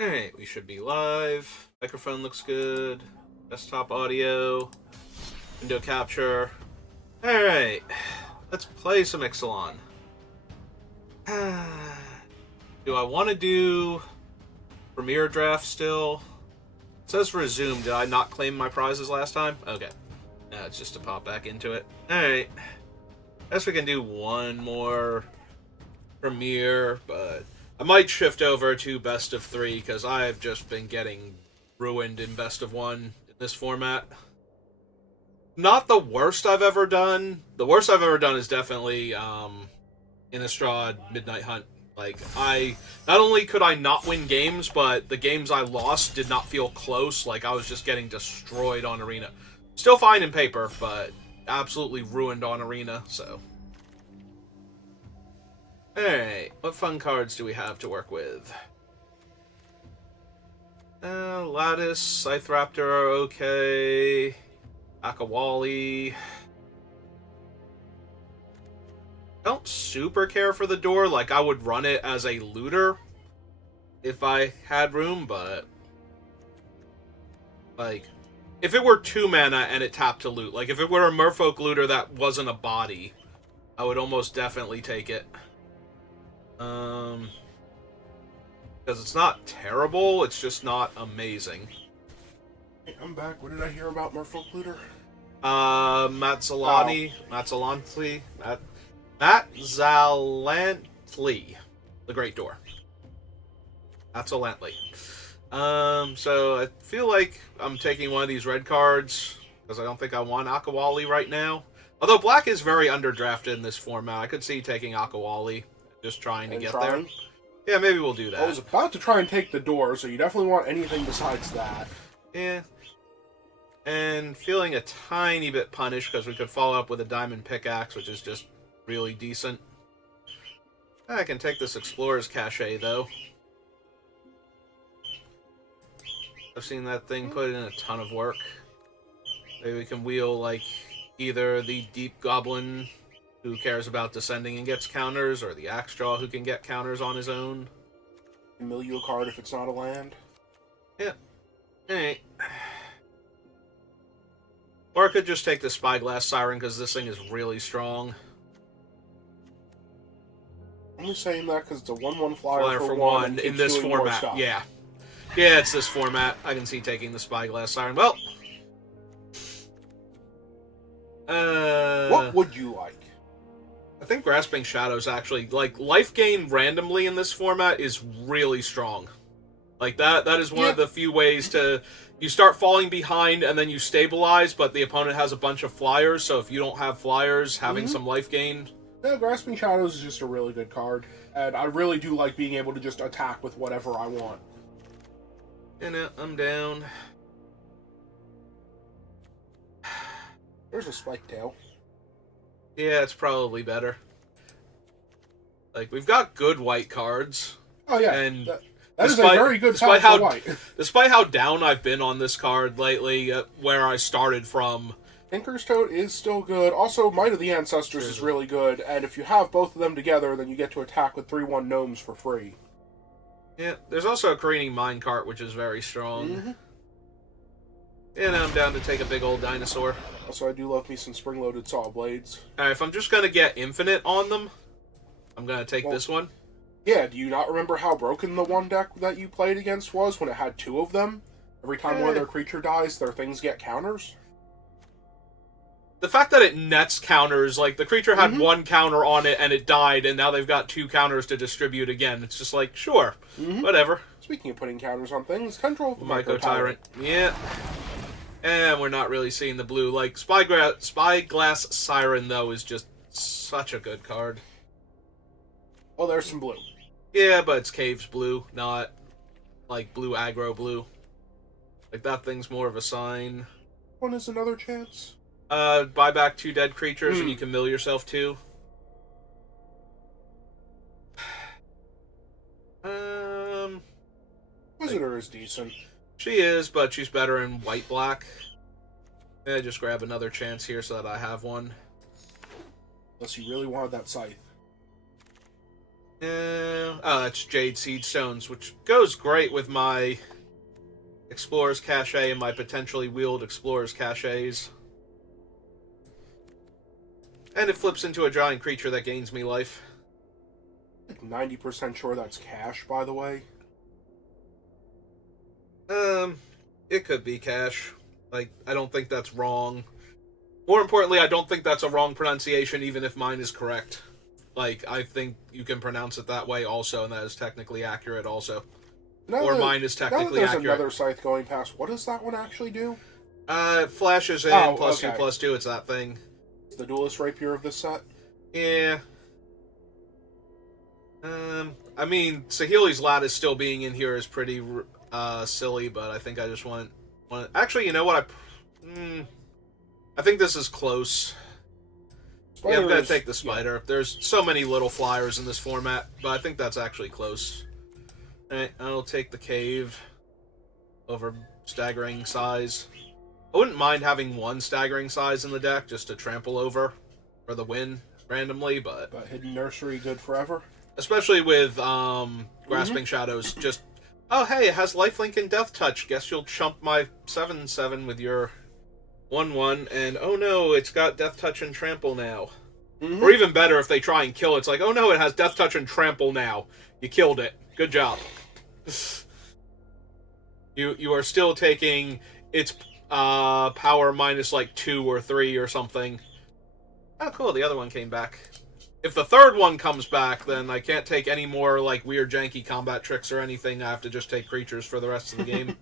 Alright, we should be live. Microphone looks good. Desktop audio. Window capture. Alright, let's play some Ixalan. Do I want to do Premier Draft still? It says resume. Did I not claim my prizes last time? Okay. No, it's just to pop back into it. Alright. Guess we can do one more Premier, but I might shift over to best of 3 because I've just been getting ruined in best of 1 in this format. Not the worst I've ever done. The worst I've ever done is definitely Innistrad Midnight Hunt. Like, not only could I not win games, but the games I lost did not feel close. Like, I was just getting destroyed on Arena. Still fine in paper, but absolutely ruined on Arena, so. Alright, what fun cards do we have to work with? Lattice, Scythe Raptor are okay. Akawali. I don't super care for the door. Like, I would run it as a looter if I had room, but like, if it were 2 mana and it tapped to loot, like if it were a Merfolk looter that wasn't a body, I would almost definitely take it. Because it's not terrible, it's just not amazing. Hey, I'm back. What did I hear about Merfolk Looter? Matzalantli, the Great Door. Matzalantli. So I feel like I'm taking one of these red cards because I don't think I want Akawali right now. Although black is very underdrafted in this format, I could see taking Akawali, just trying to get there. Yeah, maybe we'll do that. I was about to try and take the door, so you definitely want anything besides that. Yeah. And feeling a tiny bit punished because we could follow up with a diamond pickaxe, which is just really decent. I can take this Explorer's Cachet, though. I've seen that thing put in a ton of work. Maybe we can wheel, like, either the Deep Goblin, who cares about descending and gets counters, or the Axejaw, who can get counters on his own. Mill you a card if it's not a land. Yeah. Alright. Or I could just take the Spyglass Siren, because this thing is really strong. I'm only saying that because it's a 1/1 flyer for 1 in this format. Yeah. Yeah, it's this format. I can see taking the Spyglass Siren. Well. What would you like? I think Grasping Shadows actually, like, life gain randomly in this format is really strong. Like, that is one of the few ways to... You start falling behind, and then you stabilize, but the opponent has a bunch of flyers, so if you don't have flyers, having some life gain... Yeah, Grasping Shadows is just a really good card. And I really do like being able to just attack with whatever I want. And I'm down. There's a Spike Tail. Yeah, it's probably better. Like, we've got good white cards. Oh, yeah. And that is a very good card for white. Despite how down I've been on this card lately, where I started from... Tinker's Toad is still good. Also, Might of the Ancestors is really good. And if you have both of them together, then you get to attack with 3/1 gnomes for free. Yeah, there's also a Careening Minecart, which is very strong. And I'm down to take a big old dinosaur. Also, I do love me some spring-loaded saw blades. Alright, if I'm just going to get infinite on them, I'm going to take this one. Yeah, do you not remember how broken the one deck that you played against was when it had 2 of them? Every time one of their creature dies, their things get counters? The fact that it nets counters, like, the creature had 1 counter on it and it died, and now they've got 2 counters to distribute again. It's just like, sure, whatever. Speaking of putting counters on things, Control of the Myco Tyrant. Yeah. And we're not really seeing the blue. Like, Spyglass Siren, though, is just such a good card. Oh, there's some blue. Yeah, but it's Caves blue, not, like, blue aggro blue. Like, that thing's more of a sign. One is another chance. Buy back 2 dead creatures and you can mill yourself 2. Visitor is decent. She is, but she's better in white-black. Yeah, just grab another chance here so that I have one. Unless you really wanted that scythe. Oh, Oh, that's Jade Seed Stones, which goes great with my Explorer's Cache and my potentially wheeled Explorer's Caches. And it flips into a giant creature that gains me life. Like 90% sure that's cash, by the way. It could be cash. Like, I don't think that's wrong. More importantly, I don't think that's a wrong pronunciation, even if mine is correct. Like, I think you can pronounce it that way also, and that is technically accurate also. Or mine is technically there's accurate. Another scythe going past. What does that one actually do? It flashes in, okay. +2/+2, it's that thing. It's the duelist rapier of this set? Yeah. I mean, Sahili's Lattice still being in here is pretty silly, but I think I just want... Actually, you know what? I think this is close. Yeah, I'm going to take the spider. Yeah. There's so many little flyers in this format, but I think that's actually close. Alright, I'll take the cave over staggering size. I wouldn't mind having one staggering size in the deck just to trample over for the win randomly, but... But Hidden Nursery good forever? Especially with Grasping Shadows, just... Oh, hey, it has Lifelink and Death Touch. Guess you'll chump my 7/7 with your 1/1, and oh no, it's got Death Touch and Trample now. Or even better, if they try and kill it, it's like, oh no, it has Death Touch and Trample now. You killed it. Good job. You are still taking its power minus like 2 or 3 or something. Oh, cool, the other one came back. If the third one comes back, then I can't take any more like weird janky combat tricks or anything. I have to just take creatures for the rest of the game.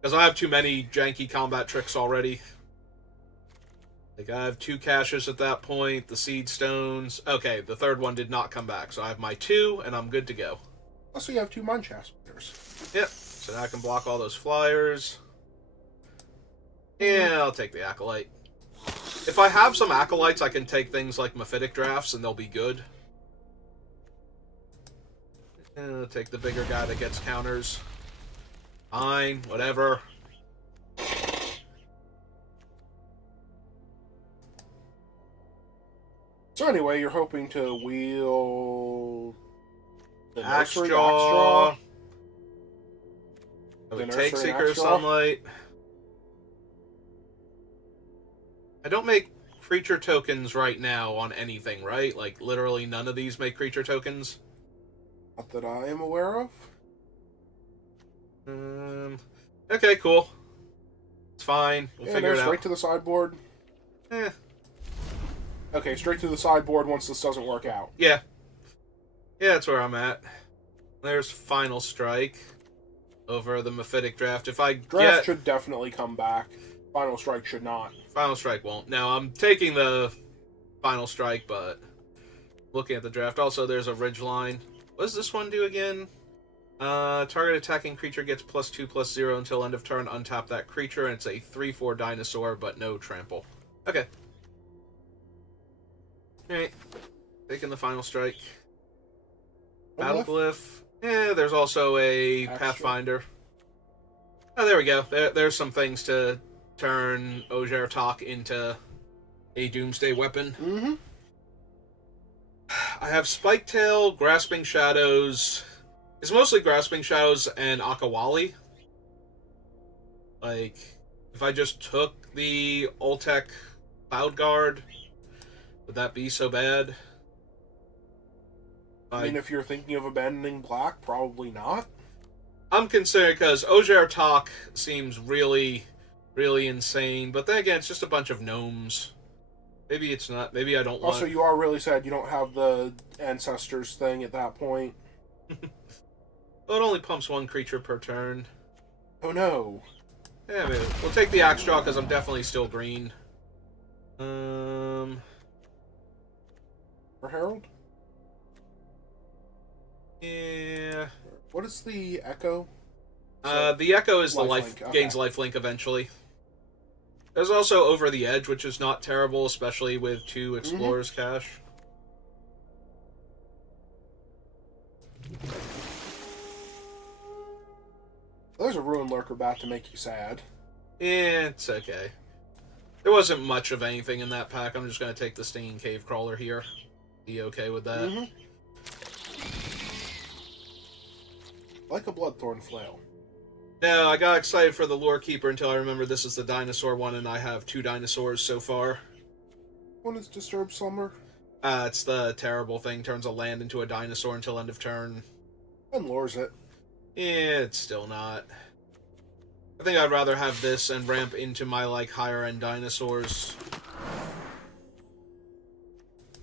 Because I have too many janky combat tricks already. Like, I have 2 caches at that point, the Seed Stones. Okay, the third one did not come back, so I have my 2, and I'm good to go. Also, you have 2 Mind Shafters. Yep, so now I can block all those flyers. Yeah, I'll take the Acolyte. If I have some Acolytes, I can take things like Mephitic Drafts, and they'll be good. And I'll take the bigger guy that gets counters. Fine, whatever. So anyway, you're hoping to wheel... the Nursery, Axejaw. I would take Seeker of Sunlight. I don't make creature tokens right now on anything, right? Like, literally none of these make creature tokens? Not that I am aware of. Okay, cool. It's fine. We'll figure it out. Straight to the sideboard. Okay, straight to the sideboard once this doesn't work out. Yeah. Yeah, that's where I'm at. There's Final Strike over the Mephitic Draft. If I Draft should definitely come back. Final Strike should not. Final Strike won't. Now, I'm taking the Final Strike, but looking at the draft. Also, there's a Ridgeline. What does this one do again? Target attacking creature gets +2/+0 until end of turn. Untap that creature, and it's a 3/4 dinosaur, but no trample. Okay. Alright. Taking the Final Strike. Battle Glyph. Yeah, there's also a Pathfinder. Oh, there we go. There's some things to turn Ojer Talk into a Doomsday weapon. I have Spiketail, Grasping Shadows. It's mostly Grasping Shadows and Akawali. Like, if I just took the Oltec Cloud Guard, would that be so bad? I mean, if you're thinking of abandoning black, probably not. I'm considering, because Ojer Talk seems really, really insane, but then again, it's just a bunch of gnomes. Maybe it's not. Maybe I don't want... Also, you are really sad you don't have the Ancestors thing at that point. Well, it only pumps 1 creature per turn. Oh no. Yeah, maybe. We'll take the Axe Jaw, because I'm definitely still green. For Herald? Yeah. What is the Echo? The Echo is gains okay. lifelink eventually. There's also Over the Edge, which is not terrible, especially with 2 Explorer's Cache. There's a Ruin Lurker bat to make you sad. Yeah, it's okay. There wasn't much of anything in that pack. I'm just going to take the Stinging Cave Crawler here. Be okay with that. Like a Bloodthorn Flail. No, I got excited for the Lore Keeper until I remember this is the dinosaur one, and I have 2 dinosaurs so far. One is Disturbed Slumber. It's the terrible thing, turns a land into a dinosaur until end of turn. And lures it. Yeah, it's still not. I think I'd rather have this and ramp into my, like, higher-end dinosaurs.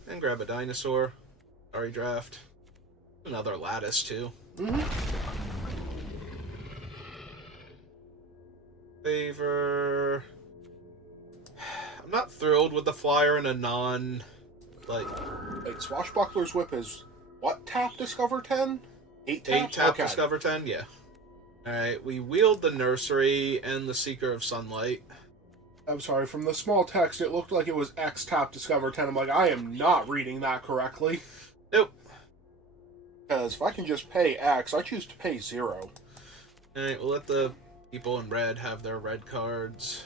And grab a dinosaur. Sorry, draft. Another lattice, too. Favor... I'm not thrilled with the flyer and a non... Like... Wait, Swashbuckler's Whip is... What tap Discover 10? 8 tap? 8 tap okay. Discover 10? Yeah. Alright, we wield the Nursery and the Seeker of Sunlight. I'm sorry, from the small text, it looked like it was X tap Discover 10. I'm like, I am not reading that correctly. Nope. Because if I can just pay X, I choose to pay 0. Alright, we'll let the people in red have their red cards.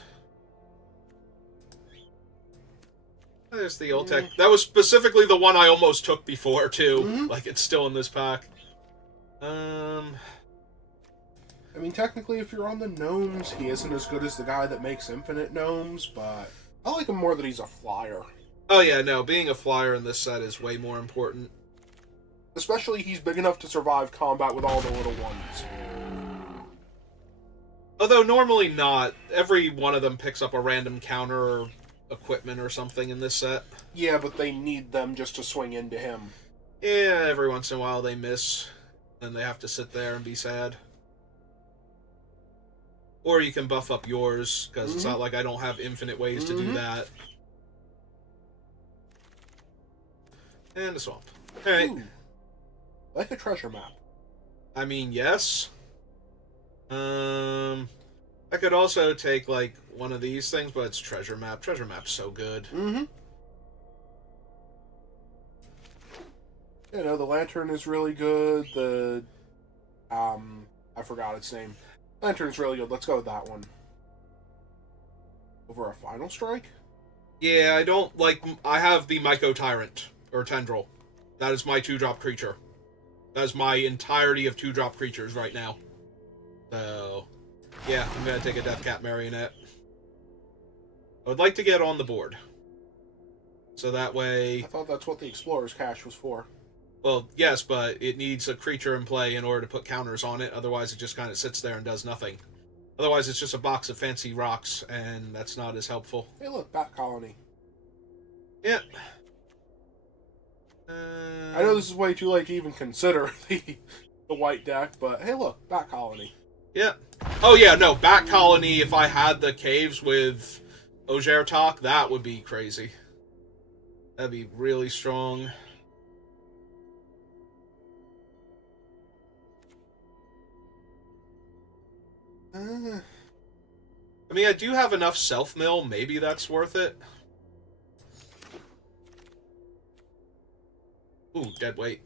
There's the Ultec. That was specifically the one I almost took before, too. Like, it's still in this pack. I mean, technically, if you're on the gnomes, he isn't as good as the guy that makes infinite gnomes, but I like him more that he's a flyer. Oh, yeah, no, being a flyer in this set is way more important. Especially he's big enough to survive combat with all the little ones. Although, normally not. Every one of them picks up a random counter or equipment or something in this set. Yeah, but they need them just to swing into him. Yeah, every once in a while they miss. Then they have to sit there and be sad. Or you can buff up yours, because it's not like I don't have infinite ways to do that. And a swamp. Alright. Like a treasure map. I mean, yes. I could also take, like, one of these things, but it's treasure map. Treasure map's so good. You know, the lantern is really good. The, I forgot its name. Lantern's really good. Let's go with that one. Over a Final Strike? Yeah, I don't, like, I have the Myco Tyrant, or Tendril. That is my 2-drop creature. That is my entirety of 2-drop creatures right now. So, yeah, I'm gonna take a Deathcat Marionette. I would like to get on the board. So that way... I thought that's what the Explorer's Cache was for. Well, yes, but it needs a creature in play in order to put counters on it. Otherwise, it just kind of sits there and does nothing. Otherwise, it's just a box of fancy rocks, and that's not as helpful. Hey, look, Bat Colony. Yeah. I know this is way too late to even consider the white deck, but hey, look, Bat Colony. Yeah. Oh, yeah, no, Bat Colony, if I had the caves with Ojertok, that would be crazy. That'd be really strong. I mean, I do have enough self-mill. Maybe that's worth it. Ooh, dead weight.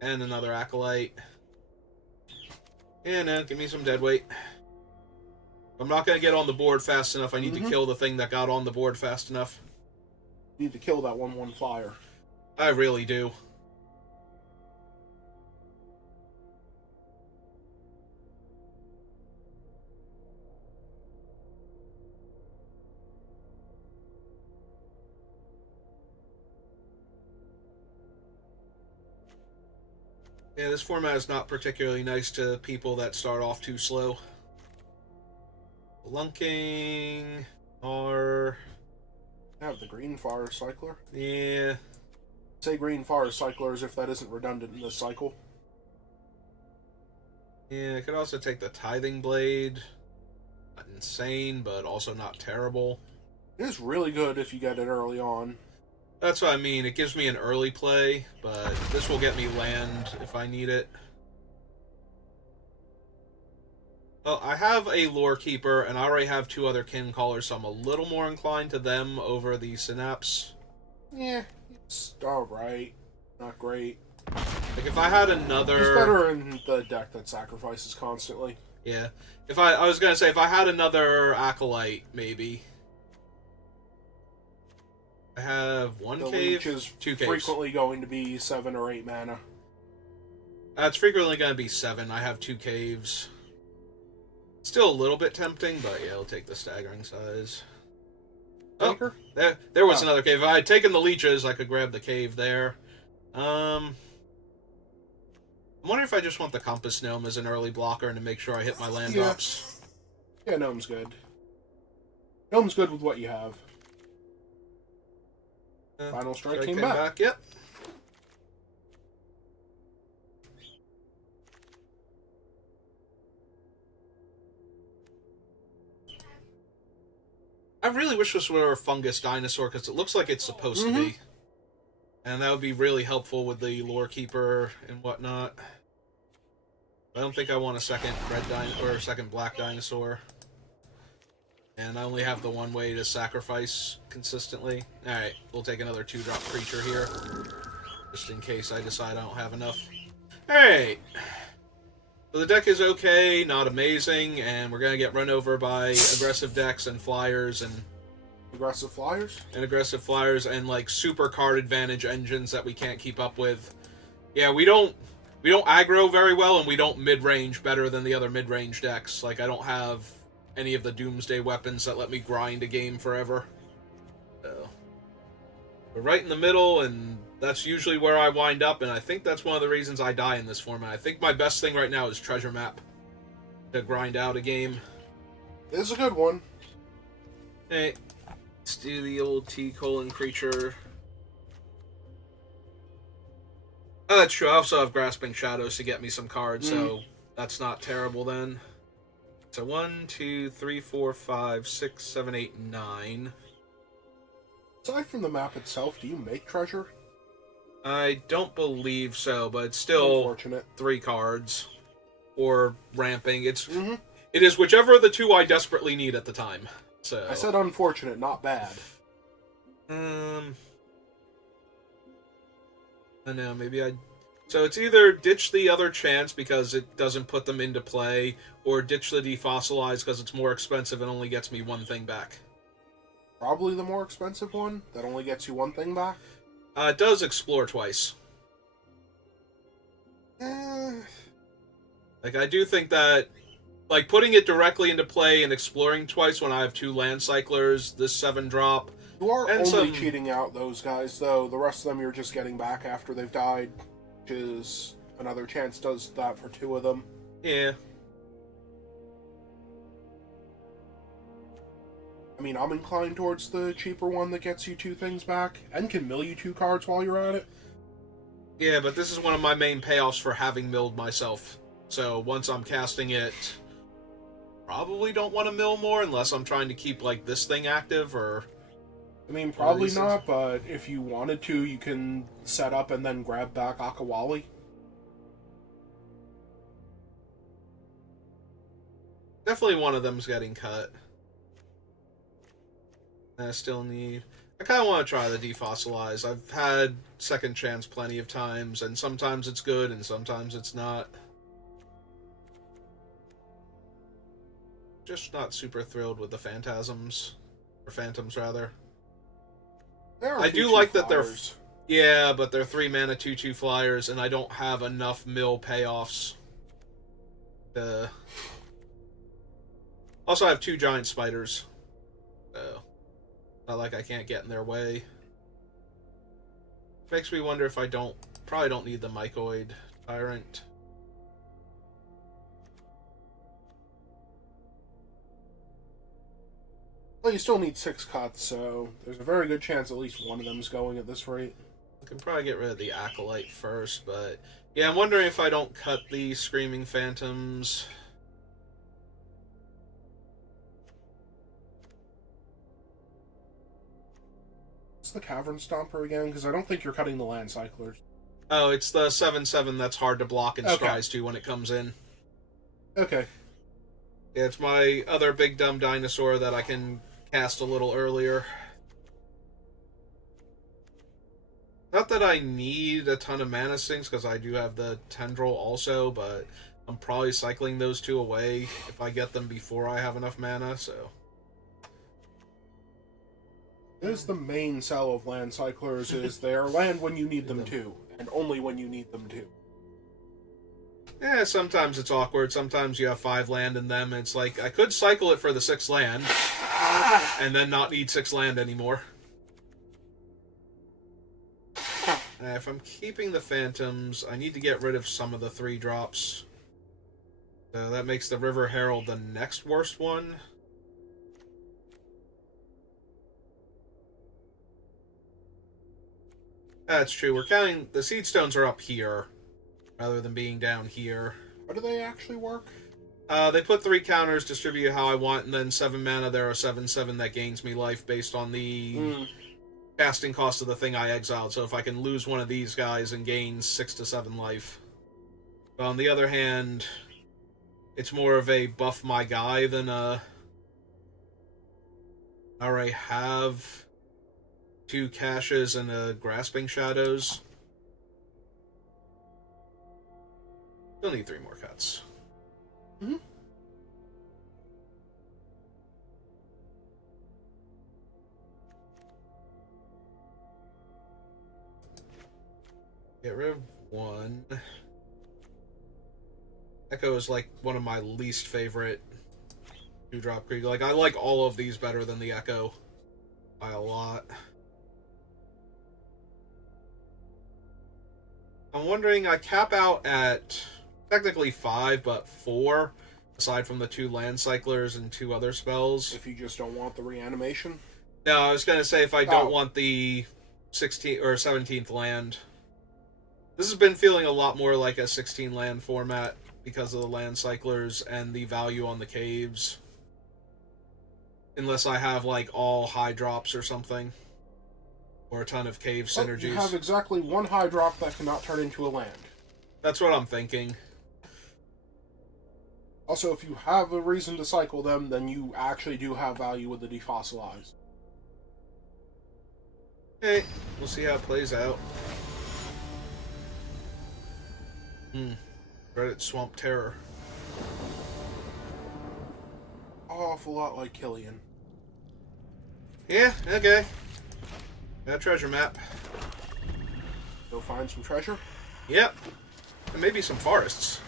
And another Acolyte. Yeah, no, give me some dead weight. I'm not going to get on the board fast enough. I need to kill the thing that got on the board fast enough. You need to kill that 1/1 flyer. I really do. Yeah, this format is not particularly nice to people that start off too slow. Lunking, or... I have the Green Fire Cycler. Yeah. Say Green Fire Cycler as if that isn't redundant in this cycle. Yeah, I could also take the Tithing Blade. Not insane, but also not terrible. It is really good if you get it early on. That's what I mean. It gives me an early play, but this will get me land if I need it. Well, I have a Lore Keeper, and I already have 2 other Kin Callers, so I'm a little more inclined to them over the Synapse. Yeah, it's alright. Not great. Like, if I had another... He's better in the deck that sacrifices constantly. Yeah. If I was gonna say, if I had another Acolyte, maybe... I have 1 the cave, Leech is 2 caves. frequently going to be 7 or 8 mana. It's frequently going to be 7. I have 2 caves. Still a little bit tempting, but yeah, I'll take the staggering size. Oh, there was another cave. If I had taken the leeches, I could grab the cave there. I'm wondering if I just want the compass gnome as an early blocker and to make sure I hit my land drops. Yeah, gnome's good. Gnome's good with what you have. Final strike came back. Yep. I really wish this were a fungus dinosaur, because it looks like it's supposed to be. And that would be really helpful with the lore keeper and whatnot. I don't think I want a second second black dinosaur. And I only have the one way to sacrifice consistently. Alright, we'll take another 2-drop creature here. Just in case I decide I don't have enough. Alright. So the deck is okay, not amazing, and we're going to get run over by aggressive decks and flyers and... Aggressive flyers? And aggressive flyers and, like, super card advantage engines that we can't keep up with. Yeah, we don't aggro very well, and we don't mid-range better than the other mid-range decks. Like, I don't have any of the Doomsday weapons that let me grind a game forever. So, we're right in the middle, and that's usually where I wind up, and I think that's one of the reasons I die in this format. I think my best thing right now is Treasure Map to grind out a game. It's a good one. Hey, let's do the old T-colon creature. Oh, that's true. I also have Grasping Shadows to get me some cards, so that's not terrible then. So 1, 2, 3, 4, 5, 6, 7, 8, 9. Aside from the map itself, do you make treasure? I don't believe so, but it's still unfortunate. 3 cards. Or ramping. It is whichever of the 2 I desperately need at the time. So I said unfortunate, not bad. I know, maybe I... So it's either ditch the other chance because it doesn't put them into play, or ditch the defossilize because it's more expensive and only gets me 1 thing back. Probably the more expensive one that only gets you 1 thing back. It does explore twice. Like, I do think that, like, putting it directly into play and exploring twice when I have 2 land cyclers, this 7-drop... You are only cheating out those guys, though. The rest of them you're just getting back after they've died, which is another chance does that for 2 of them. Yeah. I mean, I'm inclined towards the cheaper one that gets you 2 things back, and can mill you 2 cards while you're at it. Yeah, but this is one of my main payoffs for having milled myself. So once I'm casting it, probably don't want to mill more unless I'm trying to keep, like, this thing active, or... I mean, probably not, but if you wanted to, you can set up and then grab back Akawali. Definitely one of them's getting cut. I still need... I kind of want to try the defossilize. I've had second chance plenty of times, and sometimes it's good, and sometimes it's not. Just not super thrilled with the phantasms. Or phantoms, rather. I do like that they're... Yeah, but they're 3 mana 2/2 flyers, and I don't have enough mill payoffs to... Also, I have 2 giant spiders. So... Not like I can't get in their way. Makes me wonder if I probably don't need the Mycoid Tyrant. Well, you still need 6 cuts, so there's a very good chance at least one of them's going at this rate. I can probably get rid of the Acolyte first, but... Yeah, I'm wondering if I don't cut the Screaming Phantoms... What's the Cavern Stomper again? Because I don't think you're cutting the Land Cyclers. Oh, it's the 7/7 that's hard to block and Scries to when it comes in. Okay. Yeah, it's my other big dumb dinosaur that I can cast a little earlier. Not that I need a ton of mana sinks, because I do have the Tendril also, but I'm probably cycling those 2 away if I get them before I have enough mana, so... It is the main sell of Land Cyclers, is they are land when you need them to, and only when you need them to. Yeah, sometimes it's awkward. Sometimes you have 5 land in them, and it's like, I could cycle it for the 6 land, and then not need 6 land anymore. If I'm keeping the Phantoms, I need to get rid of some of the 3 drops. So that makes the River Herald the next worst one. That's true. We're counting... The Seed Stones are up here, rather than being down here. How do they actually work? They put 3 counters, distribute how I want, and then 7 mana, there are 7/7 that gains me life based on the casting cost of the thing I exiled. So if I can lose one of these guys and gain 6 to 7 life. But on the other hand, it's more of a buff my guy than a... I already have 2 caches and a Grasping Shadows. Still need 3 more cuts. Mm-hmm. Get rid of 1. Echo is like one of my least favorite 2-drop creatures. Like, I like all of these better than the Echo by a lot. I'm wondering, I cap out at technically 5, but 4, aside from the 2 land cyclers and 2 other spells. If you just don't want the reanimation? No, I was gonna say if I don't want the 16th or 17th land. This has been feeling a lot more like a 16 land format because of the land cyclers and the value on the caves. Unless I have like all high drops or something. Or a ton of cave synergies. You have exactly 1 high drop that cannot turn into a land. That's what I'm thinking. Also, if you have a reason to cycle them, then you actually do have value with the defossilized. Hey, we'll see how it plays out. Reddit Swamp Terror. Awful lot like Killian. Yeah, okay. Got a treasure map. Go find some treasure? Yep. And maybe some forests.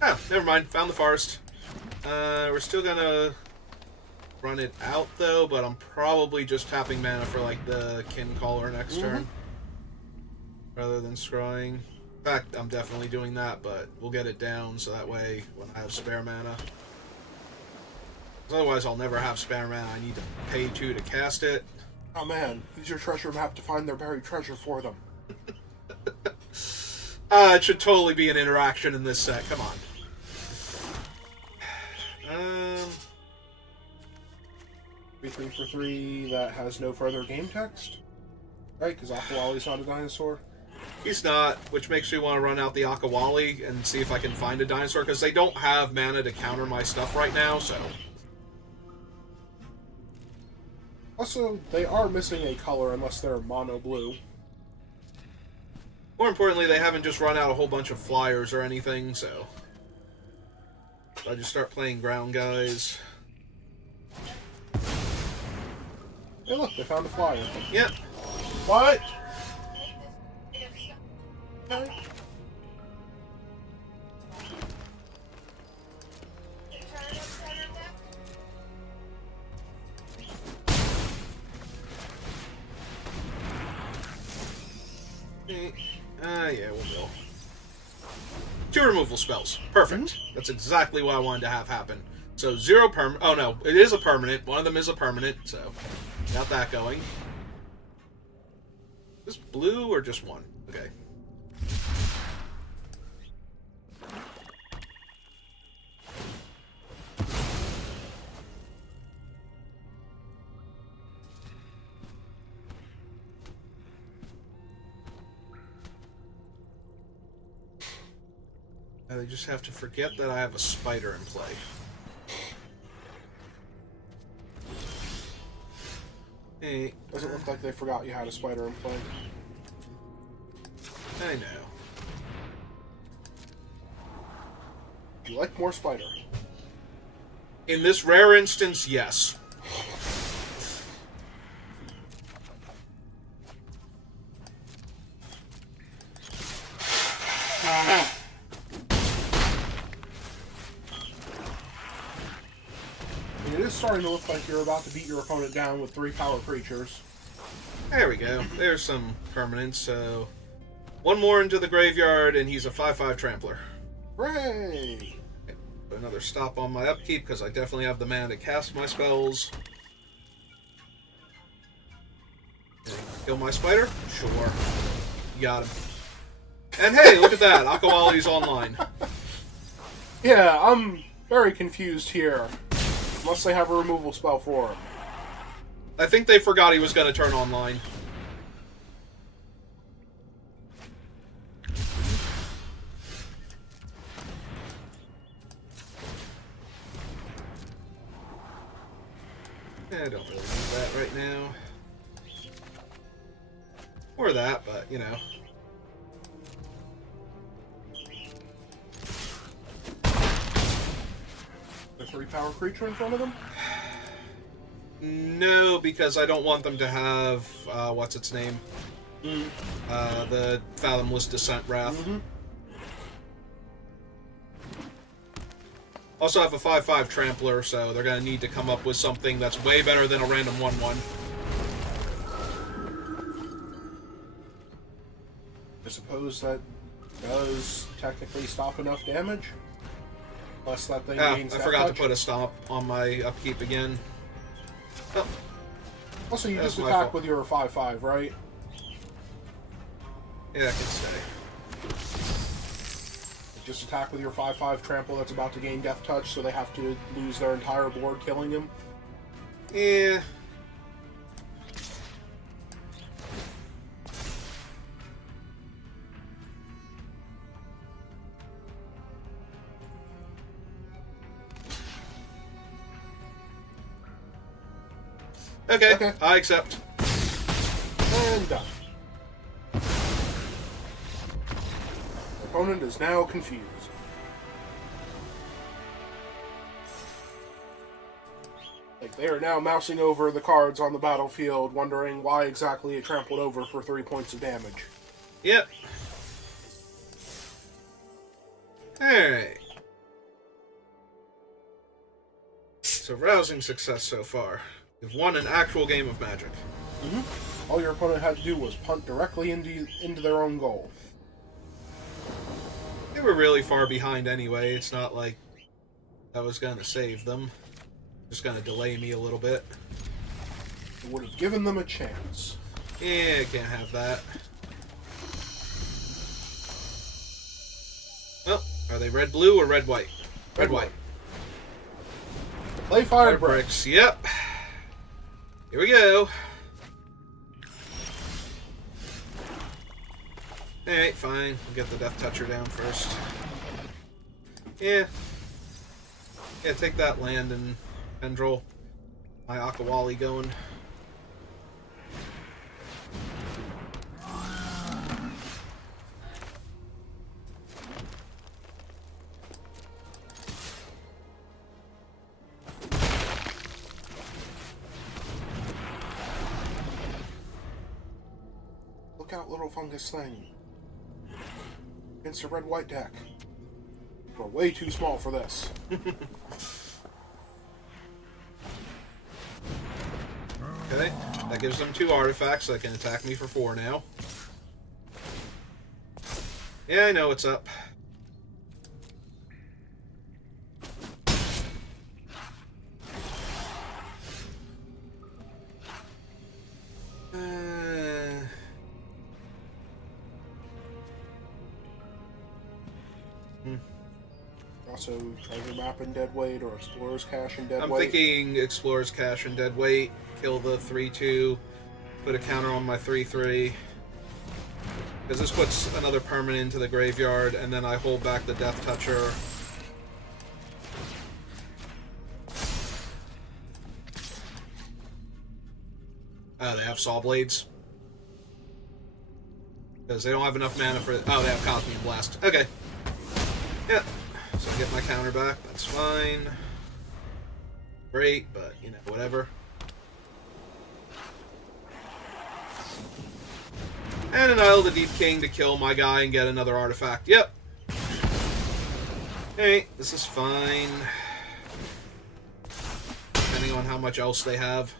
Oh, never mind. Found the forest. We're still gonna run it out, though, but I'm probably just tapping mana for, like, the Kin Caller next turn. Rather than scrying. In fact, I'm definitely doing that, but we'll get it down, so that way, when I have spare mana... Otherwise, I'll never have spare mana. I need to pay 2 to cast it. Oh man, use your treasure map to find their buried treasure for them. It should totally be an interaction in this set. Come on. 3 for 3 that has no further game text? Right, because Akawali's not a dinosaur? He's not, which makes me want to run out the Akawali and see if I can find a dinosaur, because they don't have mana to counter my stuff right now, so... Also, they are missing a color unless they're mono blue. More importantly, they haven't just run out a whole bunch of flyers or anything, so... I just start playing ground guys. Hey look, they found a flyer. Yep. What? Yeah, we'll go. 2 removal spells. Perfect. That's exactly what I wanted to have happen. So 0 permanent. Oh no, it is a permanent. One of them is a permanent, so got that going. Is this blue or just 1? Okay. They just have to forget that I have a spider in play. Hey, Doesn't look like they forgot you had a spider in play. I know. You like more spider? In this rare instance, yes. It is starting to look like you're about to beat your opponent down with 3 power creatures. There we go. There's some permanents, so... One more into the graveyard, and he's a 5/5 trampler. Hooray! Okay, put another stop on my upkeep, because I definitely have the mana to cast my spells. Kill my spider? Sure. You got him. And hey, look at that! Akawali's online. Yeah, I'm very confused here. Unless they have a removal spell for him. I think they forgot he was going to turn online. I don't really need that right now. Or that, but, you know. The 3 power creature in front of them? No, because I don't want them to have, what's its name? The Fathomless Descent Wrath. Mm-hmm. Also have a 5/5 Trampler, so they're going to need to come up with something that's way better than a random 1/1. I suppose that does technically stop enough damage. Plus that thing gains I that forgot touch. to put a stomp on my upkeep again. Oh, Also, you That's just my attack fault. with your 5/5, right? yeah, I can stay. Just attack with your 5/5 trample that's about to gain death touch, so they have to lose their entire board killing him. Yeah. Okay, I accept. And done. The opponent is now confused. Like, they are now mousing over the cards on the battlefield, wondering why exactly it trampled over for 3 points of damage. Yep. Alright. So, rousing success so far. We've won an actual game of Magic. Mm-hmm. All your opponent had to do was punt directly into their own goal. They were really far behind anyway. It's not like I was going to save them. Just going to delay me a little bit. It would have given them a chance. Yeah, can't have that. Oh, are they red-blue or red-white? Red-white. Play fire brick. Bricks, yep. Here we go. Alright, fine. We'll get the Death Toucher down first. Yeah. Yeah, take that land and Tendril. My Akawali going. Look out, little fungus thing. Against a red-white deck. We're way too small for this. Okay, that gives them 2 artifacts that can attack me for 4 now. Yeah, I know what's up. Also, treasure map in dead weight or explorer's cache in dead I'm weight. thinking Explorer's Cache and Dead Weight, kill the 3/2, put a counter on my 3/3. Because this puts another permanent into the graveyard, and then I hold back the Death Toucher. Oh, they have Saw Blades. Because they don't have enough mana for... Oh, they have Cosmic Blast. Okay. Yeah. So I get my counter back. That's fine. Great, but, you know, whatever. And an Isle of the Deep King to kill my guy and get another artifact. Yep. Hey, this is fine. Depending on how much else they have.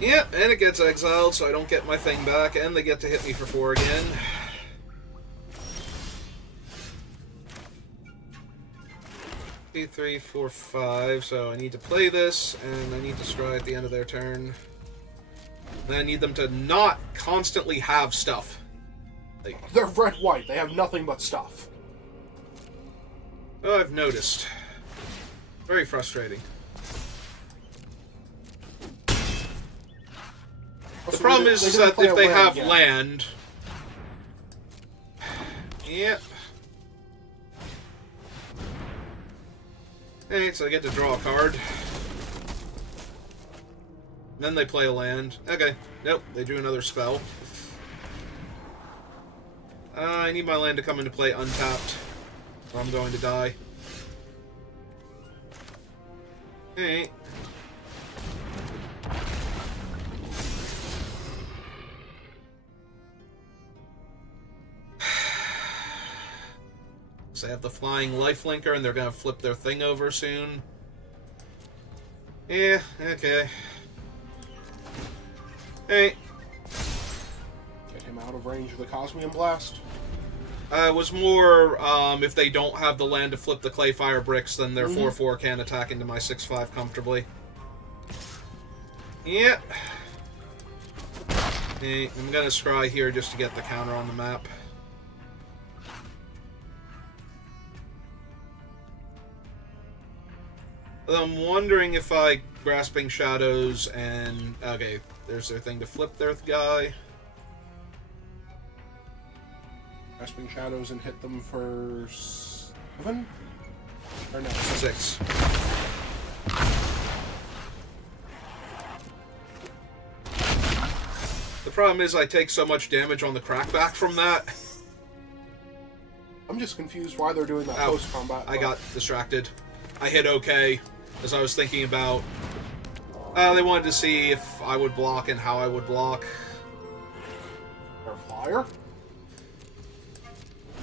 Yep, and it gets exiled, so I don't get my thing back, and they get to hit me for 4 again. Two, 3, 4, 5, so I need to play this, and I need to scry at the end of their turn. And I need them to not constantly have stuff. Like, they're red-white, they have nothing but stuff. Oh, I've noticed. Very frustrating. The problem is that if they have land... Yep. Alright, so I get to draw a card. Then they play a land. Okay. Nope, they drew another spell. I need my land to come into play untapped, or I'm going to die. Alright. They have the flying lifelinker, and they're gonna flip their thing over soon. Yeah, okay. Hey. Get him out of range of the Cosmium Blast. It was more, if they don't have the land to flip the Clayfire bricks, then their 4/4 can attack into my 6/5 comfortably. Yep. Hey, I'm gonna scry here just to get the counter on the map. I'm wondering if I Grasping Shadows and... Okay, there's their thing to flip their guy. Grasping Shadows and hit them for 7? Or no, 6. The problem is I take so much damage on the crackback from that. I'm just confused why they're doing that post-combat. I got distracted. I hit OK, as I was thinking about... they wanted to see if I would block and how I would block. Their flyer?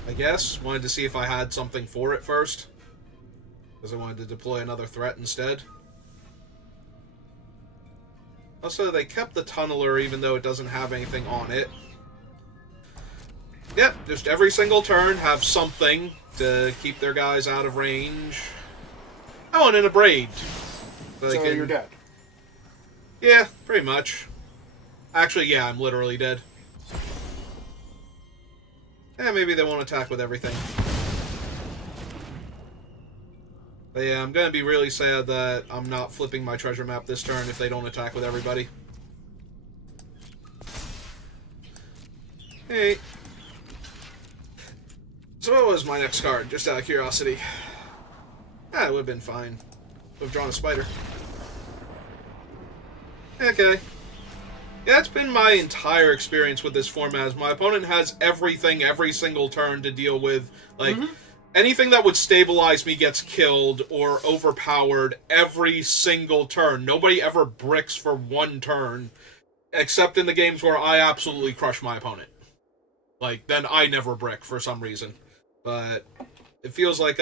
I guess. Wanted to see if I had something for it first. Because I wanted to deploy another threat instead. Also, they kept the Tunneler even though it doesn't have anything on it. Yep, just every single turn have something to keep their guys out of range. Oh, and in a braid. So you're dead. Yeah, pretty much. Actually, yeah, I'm literally dead. Maybe they won't attack with everything. But yeah, I'm gonna be really sad that I'm not flipping my treasure map this turn if they don't attack with everybody. Hey. So what was my next card, just out of curiosity? It would have been fine. Would have drawn a spider. Okay. Yeah, that's been my entire experience with this format, as my opponent has everything every single turn to deal with. Like, anything that would stabilize me gets killed or overpowered every single turn. Nobody ever bricks for one turn, except in the games where I absolutely crush my opponent. Like, then I never brick for some reason. But it feels like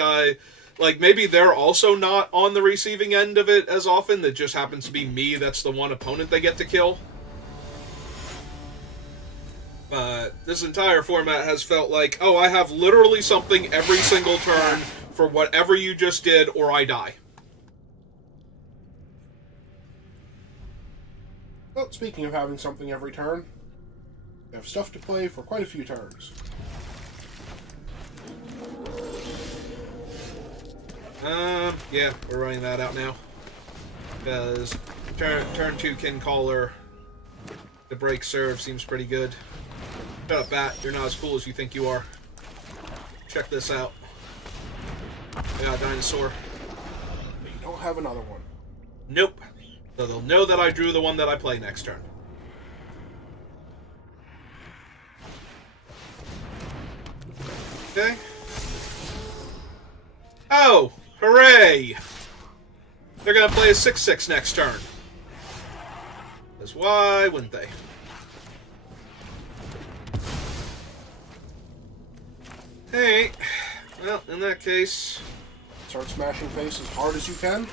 maybe they're also not on the receiving end of it as often. That just happens to be me that's the one opponent they get to kill. But this entire format has felt like, oh, I have literally something every single turn for whatever you just did, or I die. Well, speaking of having something every turn, we have stuff to play for quite a few turns. Yeah, we're running that out now. Because turn 2 Kincaller to break serve seems pretty good. Shut up, Bat. You're not as cool as you think you are. Check this out. Yeah, dinosaur. But you don't have another one. Nope. So they'll know that I drew the one that I play next turn. Okay. Oh! Hooray! They're gonna play a 6/6 next turn. Because why wouldn't they? Hey. Well, in that case... Start smashing face as hard as you can.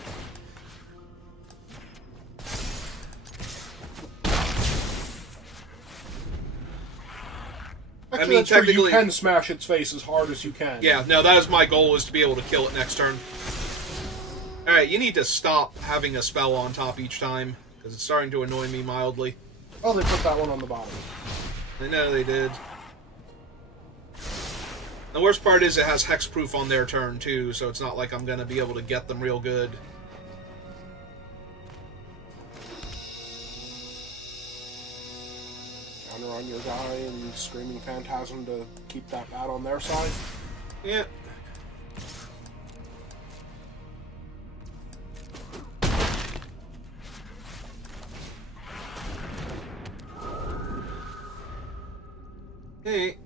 Actually, I mean, that's true. technically... You can smash its face as hard as you can. Yeah, no, that is my goal, is to be able to kill it next turn. Alright, you need to stop having a spell on top each time, because it's starting to annoy me mildly. Oh, they put that one on the bottom. I know they did. The worst part is it has hexproof on their turn, too, so it's not like I'm going to be able to get them real good. Counter on your guy and Screaming Phantasm to keep that bat on their side. Yeah. Hey.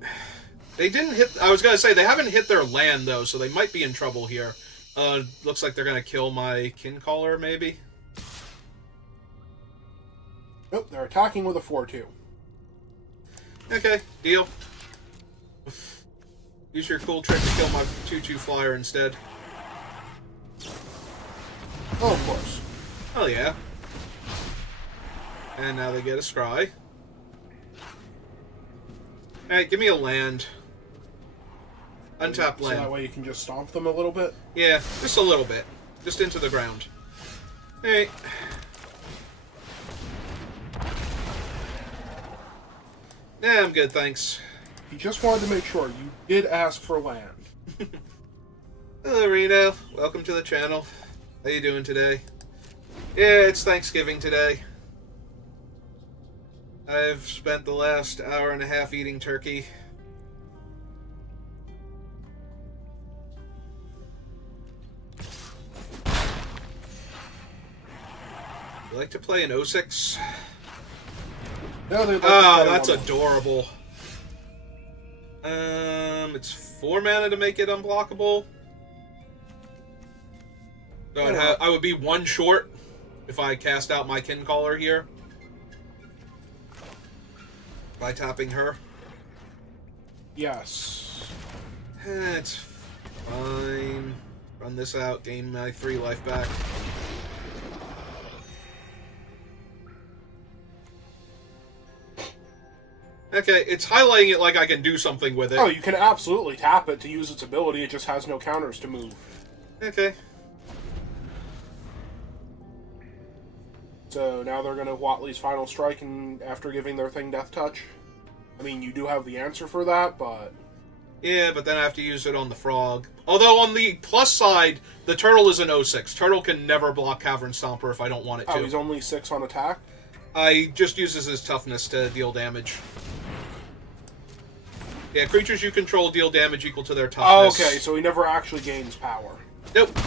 They didn't hit... I was going to say, they haven't hit their land, though, so they might be in trouble here. Looks like they're going to kill my Kincaller, maybe? Nope, they're attacking with a 4-2. Okay, deal. Use your cool trick to kill my 2/2 flyer instead. Oh, of course. Oh, yeah. And now they get a scry. Alright, give me a land. Untapped So land. that way you can just stomp them a little bit? Yeah, just a little bit. Just into the ground. Alright. Yeah, I'm good, thanks. You just wanted to make sure you did ask for land. Hello, Reno. Welcome to the channel. How you doing today? Yeah, it's Thanksgiving today. I've spent the last hour and a half eating turkey. You like to play an 06? No, they Oh, that's adorable. It's 4 mana to make it unblockable. So I would be 1 short if I cast out my Kincaller here. By tapping her. Yes. It's fine. Run this out, gain my 3 life back. Okay, it's highlighting it like I can do something with it. Oh, you can absolutely tap it to use its ability, it just has no counters to move. Okay. So now they're going to Watley's Final Strike and after giving their thing Death Touch. I mean, you do have the answer for that, but... Yeah, but then I have to use it on the frog. Although on the plus side, the turtle is an 06. Turtle can never block Cavern Stomper if I don't want it to. Oh, he's only 6 on attack? I just uses his toughness to deal damage. Yeah, creatures you control deal damage equal to their toughness. Oh, okay, so he never actually gains power. Nope.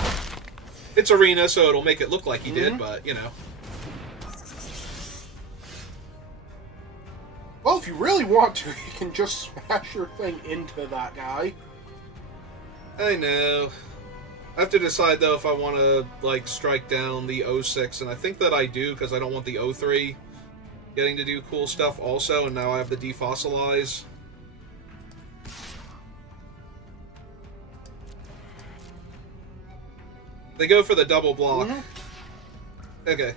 It's arena, so it'll make it look like he did, but, you know. Well, if you really want to, you can just smash your thing into that guy. I know. I have to decide, though, if I want to, like, strike down the 06, and I think that I do, because I don't want the 03 getting to do cool stuff also, and now I have the defossilize. They go for the double block. Okay.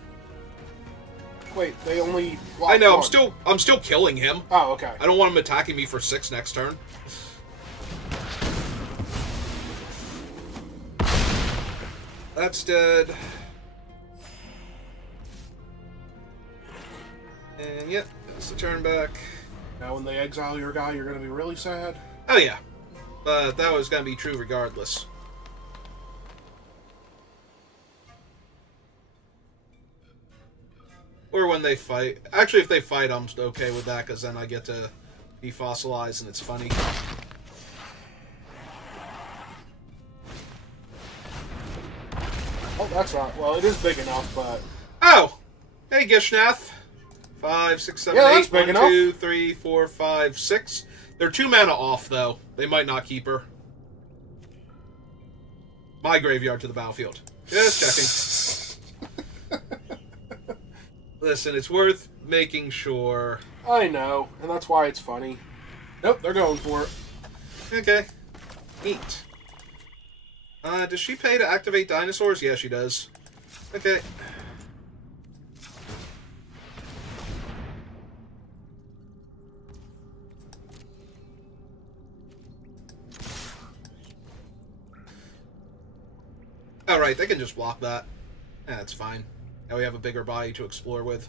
Wait, they only block I know, one. I'm still killing him. Oh, okay. I don't want him attacking me for 6 next turn. That's dead. And yep, that's the turn back. Now when they exile your guy, you're going to be really sad. Oh yeah. But that was going to be true regardless. Or when they fight. Actually, if they fight, I'm okay with that, because then I get to defossilize, and it's funny. Oh, that's not... Well, it is big enough, but... Oh! Hey, Gishnath. 5, 6, 7, Yeah, 8. that's big 1, enough. 2, 3, 4, 5, 6. They're 2 mana off, though. They might not keep her. My graveyard to the battlefield. Just checking. Listen, it's worth making sure. I know, and that's why it's funny. Nope, they're going for it. Okay. Neat. Does she pay to activate dinosaurs? Yeah, she does. Okay. Alright, they can just block that. That's fine. Now we have a bigger body to explore with.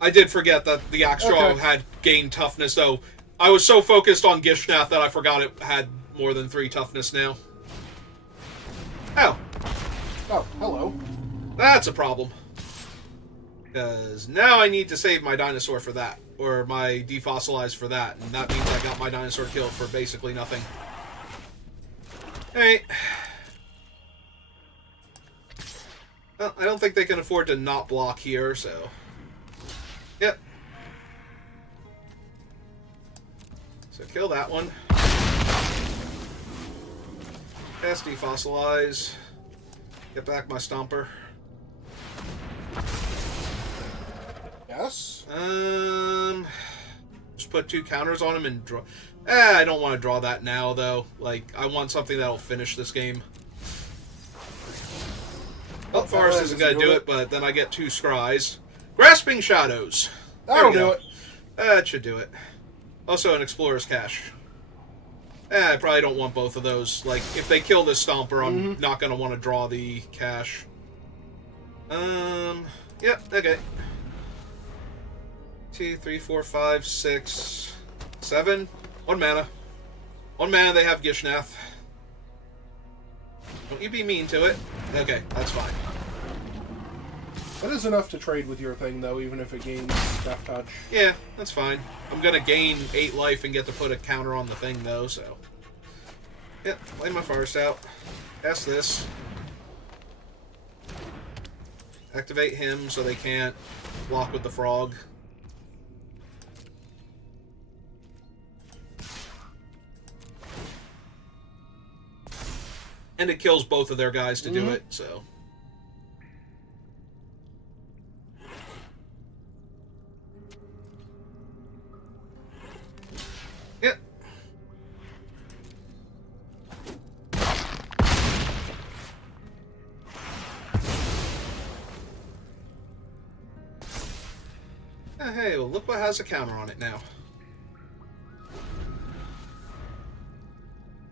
I did forget that the Axdraw had gained toughness, though. I was so focused on Gishnath that I forgot it had more than 3 toughness now. Oh. Oh, hello. That's a problem. Because now I need to save my dinosaur for that. Or my defossilize for that. And that means I got my dinosaur killed for basically nothing. Alright. Well, I don't think they can afford to not block here, so... Yep. So kill that one. Cast defossilize. Get back my Stomper. Yes? Just put 2 counters on him and draw... I don't want to draw that now, though. Like, I want something that'll finish this game. Well, Forest isn't going to do it, but then I get 2 Scries. Grasping Shadows. That'll do it. That should do it. Also, an Explorer's Cache. I probably don't want both of those. Like, if they kill this Stomper, I'm not going to want to draw the cache. Yep, okay. 2, 3, 4, 5, 6, 7. 1 mana. 1 mana, they have Gishnath. Don't you be mean to it. Okay, that's fine. That is enough to trade with your thing, though, even if it gains Death Touch. Yeah, that's fine. I'm gonna gain 8 life and get to put a counter on the thing, though, so... Yep, play my Forest out. Cast this. Activate him so they can't block with the frog. And it kills both of their guys to do it, so... Yep. Hey, well, look what has a counter on it now.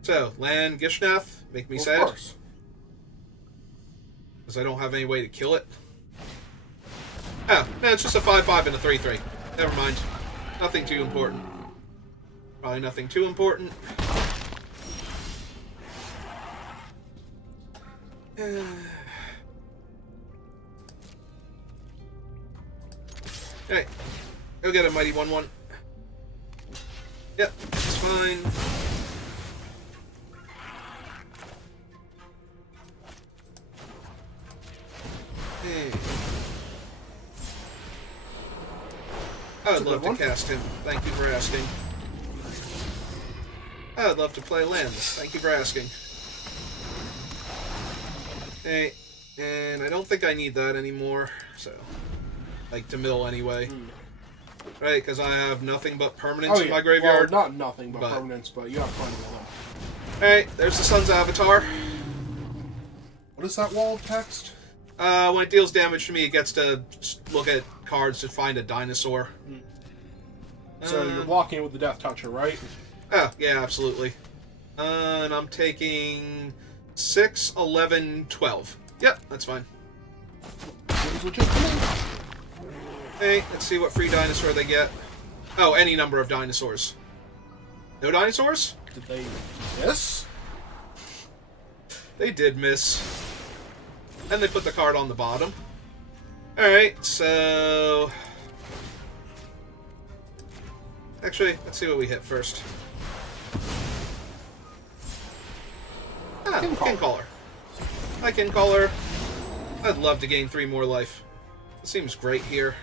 So, land Gishnath, make me sad. Of course. Because I don't have any way to kill it. Oh, no, it's just a 5-5 and a 3-3. Never mind. Nothing too important. Probably nothing too important. Hey, go get a mighty 1-1. Yep, it's fine. Hey. I would love to cast him. Thank you for asking. I would love to play lands. Thank you for asking. Hey, and I don't think I need that anymore, so... Like, to mill anyway. Right, because I have nothing but permanents in my graveyard. Well, not nothing but permanents, but you have plenty of them. Alright, there's the Sun's Avatar. What is that wall of text? When it deals damage to me, it gets to look at cards to find a dinosaur. So you're blocking it with the Death Toucher, right? Oh, yeah, absolutely. And I'm taking 6, 11, 12. Yep, that's fine. Seems legit to me. Hey, let's see what free dinosaur they get. Oh, any number of dinosaurs. No dinosaurs? Did they... Yes? They did miss. And they put the card on the bottom. Alright, so... Actually, let's see what we hit first. Ah, Kincaller. Hi, Kincaller. I'd love to gain 3 more life. It seems great here.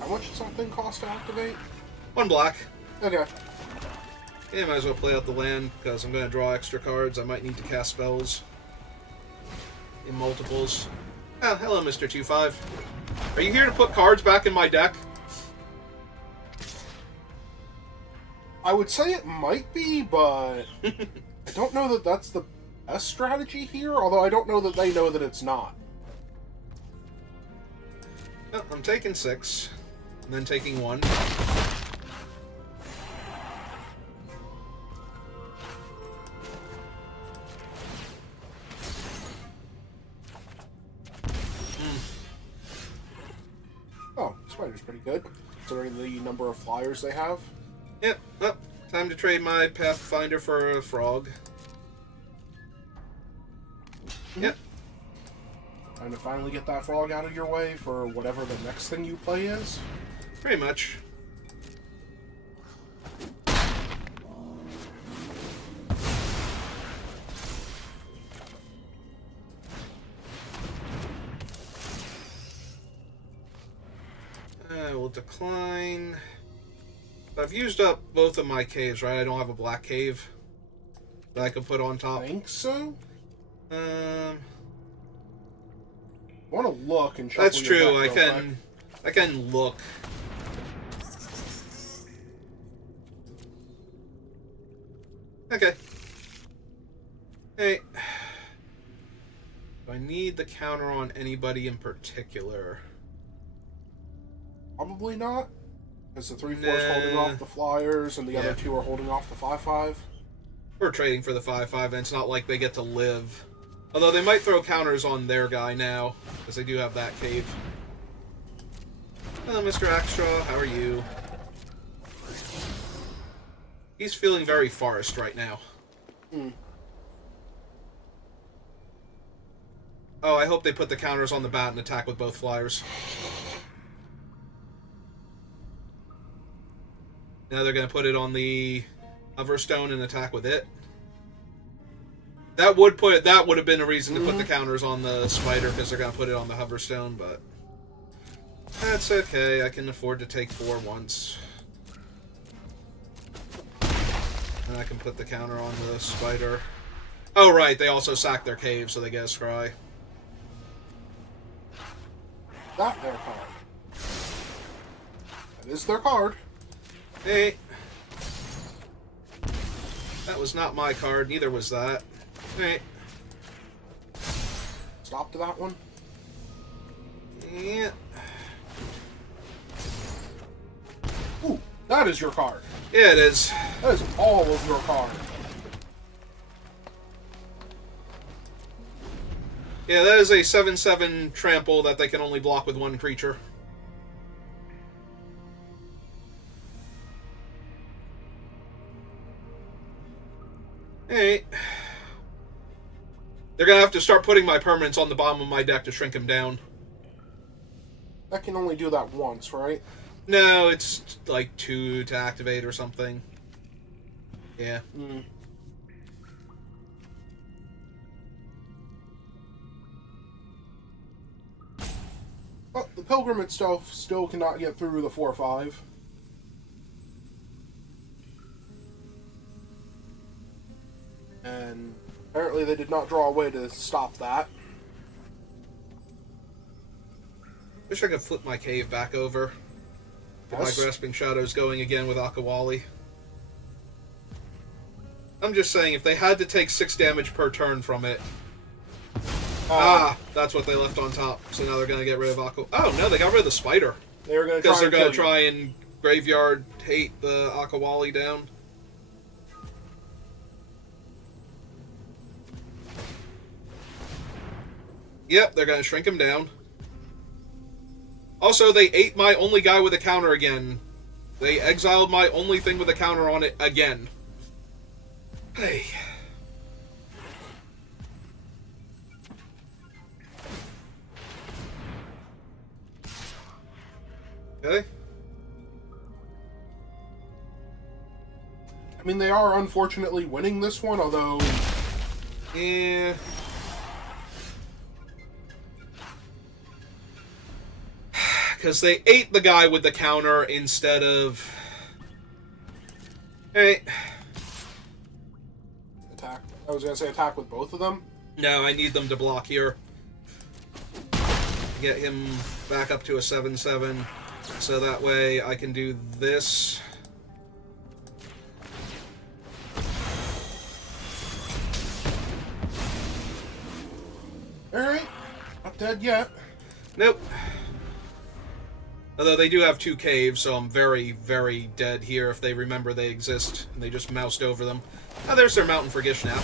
How much does something cost to activate? 1 black. Okay. Yeah, might as well play out the land, because I'm going to draw extra cards. I might need to cast spells in multiples. Ah, hello, Mr. 2-5. Are you here to put cards back in my deck? I would say it might be, but I don't know that that's the best strategy here, although I don't know that they know that it's not. Oh, I'm taking 6, and then taking 1. Oh, Spider's pretty good, considering the number of flyers they have. Yep, oh, time to trade my Pathfinder for a frog. Yep. Time to finally get that frog out of your way for whatever the next thing you play is. Pretty much. I will decline. I've used up both of my caves, right? I don't have a black cave that I could put on top. I think so. Um, Want to look and shuffle that's your true. deck real quick. I can look. Okay. Hey. Do I need the counter on anybody in particular? Probably not, because the 3/4's holding off the flyers, and the other 2 are holding off the 5/5. We're trading for the 5/5, and it's not like they get to live. Although they might throw counters on their guy now, because they do have that cave. Hello, Mr. Axstraw. How are you? He's feeling very forest right now. Oh, I hope they put the counters on the bat and attack with both flyers. Now they're going to put it on the Hoverstone and attack with it. That would have been a reason to put the counters on the Spider, because they're going to put it on the Hoverstone, but that's okay. I can afford to take 4 once. And I can put the counter on the Spider. Oh, right. They also sack their cave, so they get a scry. That their card. That is their card. Hey. That was not my card. Neither was that. Hey. Stop to that one. Yeah. Ooh, that is your card. Yeah, it is. That is all of your card. Yeah, that is a 7/7 trample that they can only block with 1 creature. Hey. They're gonna have to start putting my permanents on the bottom of my deck to shrink them down. That can only do that once, right? No, it's like 2 to activate or something. Yeah. But the Pilgrim itself still cannot get through the 4/5. And apparently they did not draw a way to stop that. Wish I could flip my cave back over. Get my Yes. Grasping Shadows going again with Akawali. I'm just saying, if they had to take 6 damage per turn from it... that's what they left on top. So now they're going to get rid of Akawali. Oh, no, they got rid of the Spider. They were going to Because they're going to try and graveyard hate the Akawali down. Yep, they're going to shrink him down. Also, they ate my only guy with a counter again. They exiled my only thing with a counter on it again. Hey. Okay. I mean, they are unfortunately winning this one, although... Yeah. Because they ate the guy with the counter instead of... Hey. Attack. I was going to say attack with both of them. No, I need them to block here. Get him back up to a 7/7. So that way I can do this. Alright. Not dead yet. Nope. Although they do have 2 caves, so I'm very, very dead here if they remember they exist, and they just moused over them. Oh, there's their mountain for Gish now.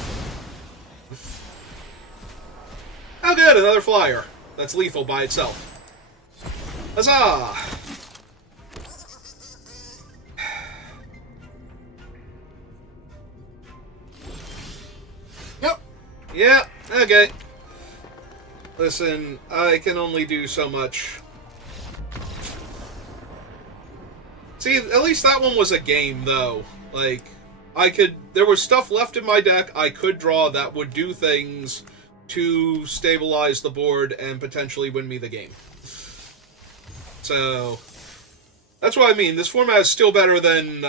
Oh good, another flyer. That's lethal by itself. Huzzah! Yep. Yeah, okay. Listen, I can only do so much. See, at least that one was a game, though. Like, there was stuff left in my deck I could draw that would do things to stabilize the board and potentially win me the game. So, that's what I mean. This format is still better than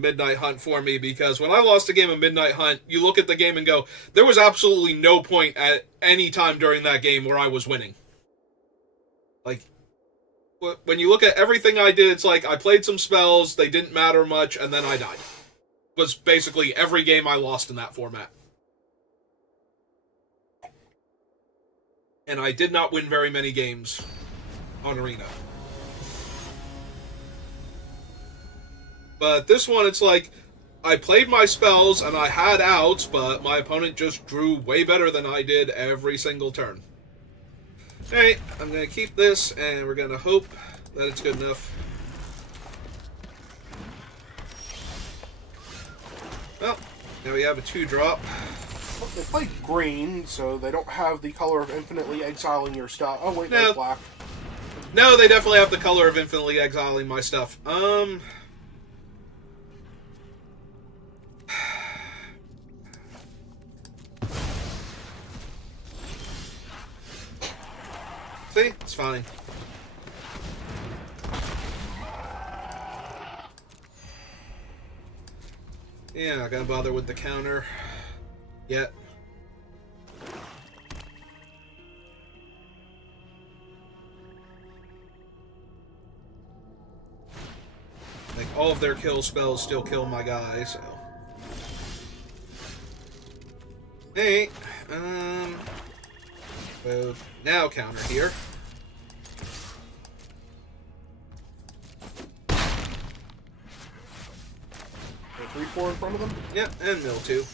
Midnight Hunt for me, because when I lost a game of Midnight Hunt, you look at the game and go, there was absolutely no point at any time during that game where I was winning. Like, when you look at everything I did, it's like I played some spells, they didn't matter much, and then I died. It was basically every game I lost in that format. And I did not win very many games on Arena. But this one, it's like, I played my spells and I had outs, but my opponent just drew way better than I did every single turn. Alright, I'm going to keep this, and we're going to hope that it's good enough. Well, now we have a 2-drop. Well, they play green, so they don't have the color of infinitely exiling your stuff. Oh, wait, No. that's black. No, they definitely have the color of infinitely exiling my stuff. See? It's fine. Yeah, not gonna bother with the counter yet. Like, all of their kill spells still kill my guy, so... Hey, so now counter here. The 3/4 in front of them? Yep, and mill 2.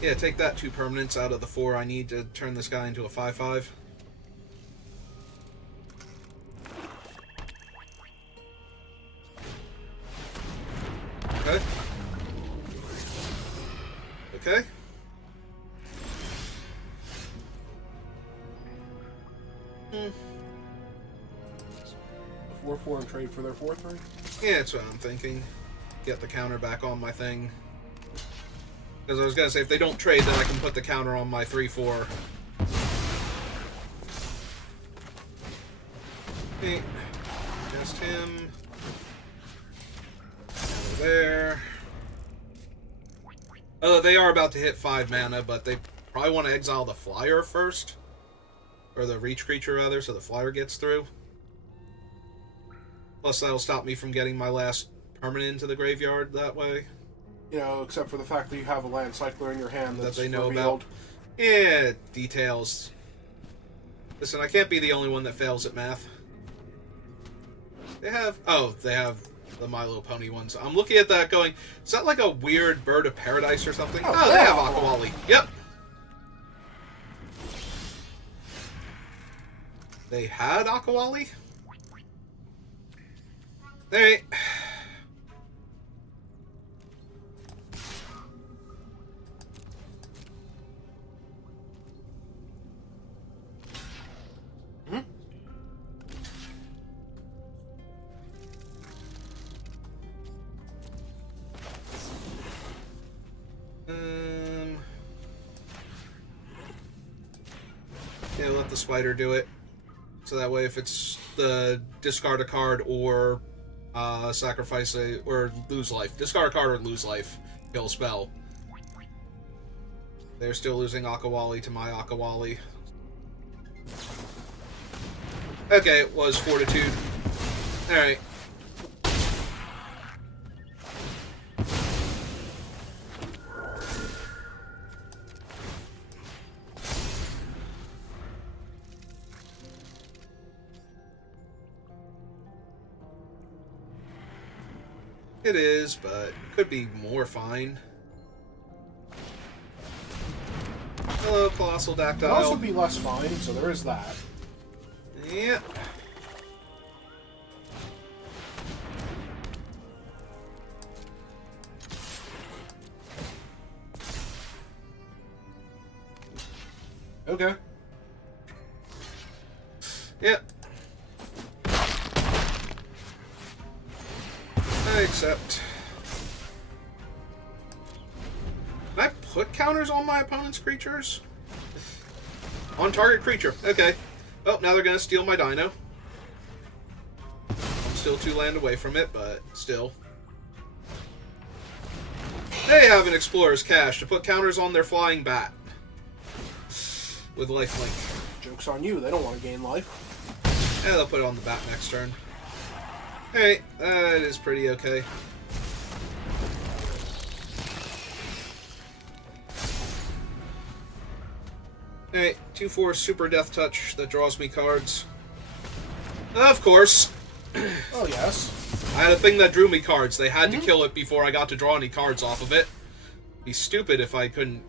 Yeah, take that 2 permanents out of the 4 I need to turn this guy into a 5/5. Okay. Okay. The 4/4 and trade for their 4/3? Yeah, that's what I'm thinking. Get the counter back on my thing. Because I was going to say, if they don't trade, then I can put the counter on my 3/4. Okay. Just him. Over there. Oh, they are about to hit 5 mana, but they probably want to exile the flyer first. Or the reach creature, rather, so the flyer gets through. Plus, that'll stop me from getting my last permanent into the graveyard that way. You know, except for the fact that you have a land cycler in your hand that's that they know revealed. about. Yeah, details. Listen, I can't be the only one that fails at math. They have... Oh, they have the My Little Pony ones. I'm looking at that going, is that like a weird bird of paradise or something? Oh, they have Aquawali. Yep. they had Akawali? Alright. Yeah, let the spider do it. So that way, if it's the discard a card or sacrifice a or lose life, discard a card or lose life, kill spell. They're still losing Akawali to my Akawali. Okay, it was Fortitude. Alright. It is, but it could be more fine. Hello, Colossal Dactyl. It'll also be less fine, so there is that. Yep. Okay. Yep. I accept. Can I put counters on my opponent's creatures? On target creature. Okay. Oh, now they're going to steal my dino. I'm still 2 land away from it, but still. They have an Explorer's Cache to put counters on their flying bat. With lifelink. Joke's on you, they don't want to gain life. Yeah, they'll put it on the bat next turn. Alright, that is pretty okay. Alright, 2/4 Super Death Touch that draws me cards. Of course. Oh, yes. I had a thing that drew me cards. They had to kill it before I got to draw any cards off of it. It'd be stupid if I couldn't...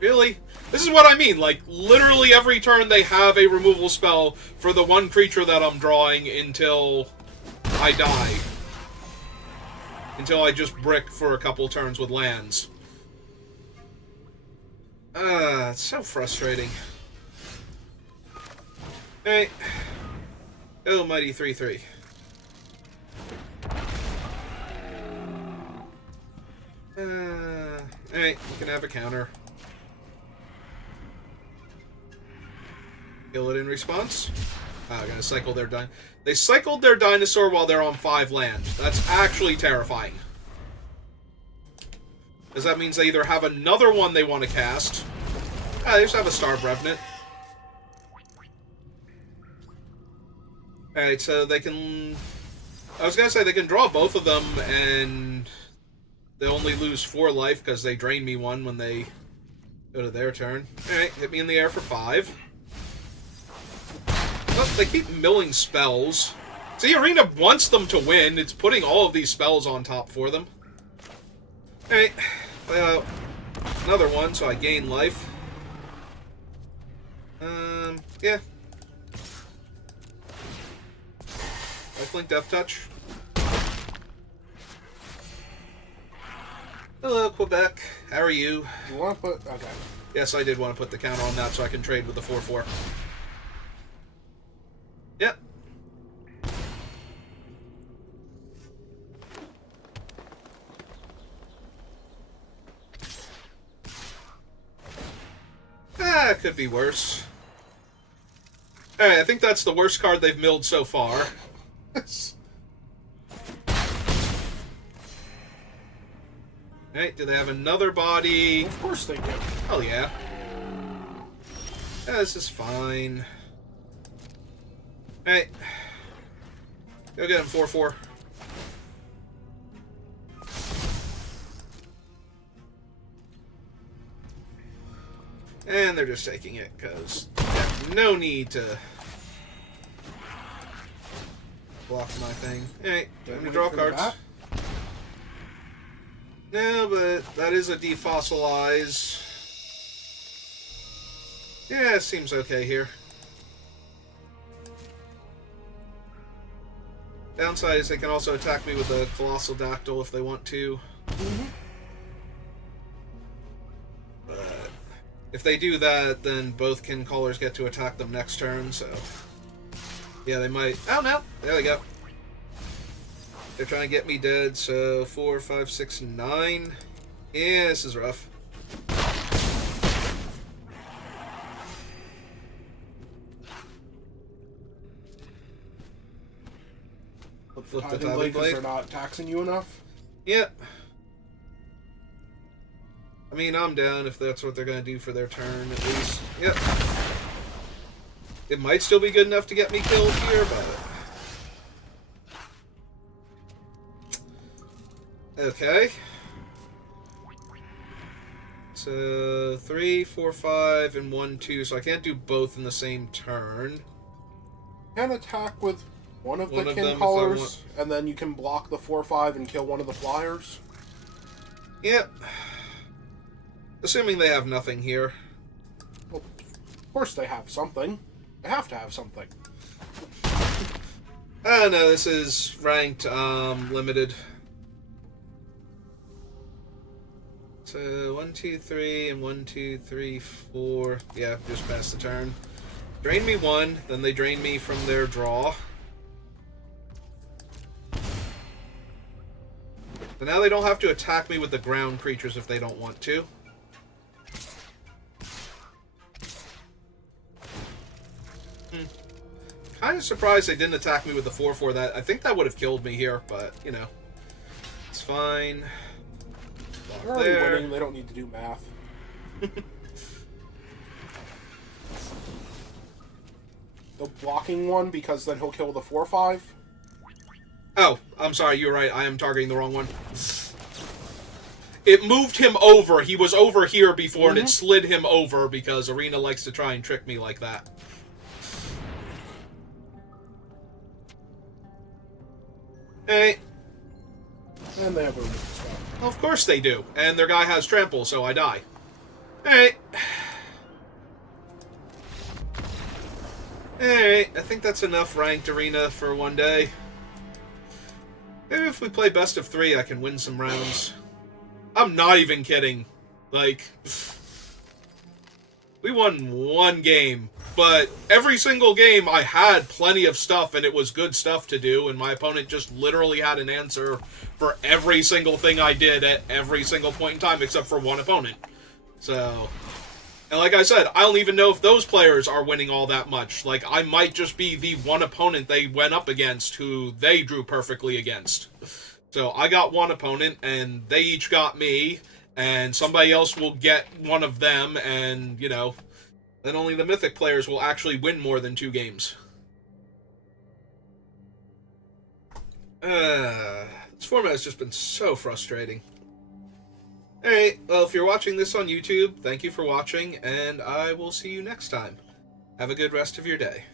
Really? This is what I mean. Like, literally every turn they have a removal spell for the one creature that I'm drawing until I die. Until I just brick for a couple turns with lands. It's so frustrating. Alright. Oh, mighty 3/3. Alright, you can have a counter. Kill it in response. I'm gonna cycle their They cycled their dinosaur while they're on 5 land. That's actually terrifying. Because that means they either have another one they want to cast. They just have a Starved Revenant. Alright, so they can... I was gonna say they can draw both of them and they only lose 4 life because they drain me 1 when they go to their turn. Alright, hit me in the air for 5. Oh, they keep milling spells. See, Arena wants them to win. It's putting all of these spells on top for them. Alright, play out another one so I gain life. Yeah. Lifelink Death Touch. Hello, Quebec. How are you? You want to put... Okay. Yes, I did want to put the counter on that so I can trade with the 4/4. Yep. It could be worse. Alright, I think that's the worst card they've milled so far. Alright, do they have another body? Of course they do. Oh, yeah. Yeah, this is fine. Alright. Go get him, 4/4. And they're just taking it, because no need to block my thing. Alright, let me draw cards. No, but that is a defossilize. Yeah, it seems okay here. Downside is they can also attack me with a Colossal Dactyl if they want to. Mm-hmm. But if they do that, then both kin callers get to attack them next turn, so... Yeah, they might... Oh, no! There they go. They're trying to get me dead, so 4, 5, 6, 9. Yeah, this is rough. Flip the Tithing Blade because they're not taxing you enough? Yep. I mean, I'm down if that's what they're going to do for their turn, at least. Yep. It might still be good enough to get me killed here, but... Okay. So, 3, 4, 5, and 1, 2, so I can't do both in the same turn. Can attack with one of the kin callers, and then you can block the 4/5 and kill one of the flyers. Yep. Assuming they have nothing here. Well, of course they have something. They have to have something. Oh no, this is ranked limited. So 1, 2, 3, and 1, 2, 3, 4. Yeah, just pass the turn. Drain me 1, then they drain me from their draw. So now they don't have to attack me with the ground creatures if they don't want to. Kind of surprised they didn't attack me with the 4/4. That I think that would have killed me here, but you know, it's fine. They're already winning. They don't need to do math. The blocking one because then he'll kill the 4/5. Oh, I'm sorry. You're right. I am targeting the wrong one. It moved him over. He was over here before, and it slid him over because Arena likes to try and trick me like that. Hey. And they have a root spell. Well, of course they do. And their guy has trample, so I die. Alright. Alright, I think that's enough ranked arena for one day. Maybe if we play best of 3, I can win some rounds. I'm not even kidding. Like, we won 1 game, but every single game I had plenty of stuff and it was good stuff to do, and my opponent just literally had an answer for every single thing I did at every single point in time except for one opponent. So, and like I said, I don't even know if those players are winning all that much. Like, I might just be the one opponent they went up against who they drew perfectly against. So I got one opponent, and they each got me, and somebody else will get one of them, and, you know, then only the Mythic players will actually win more than 2 games. This format has just been so frustrating. Alright, well, if you're watching this on YouTube, thank you for watching, and I will see you next time. Have a good rest of your day.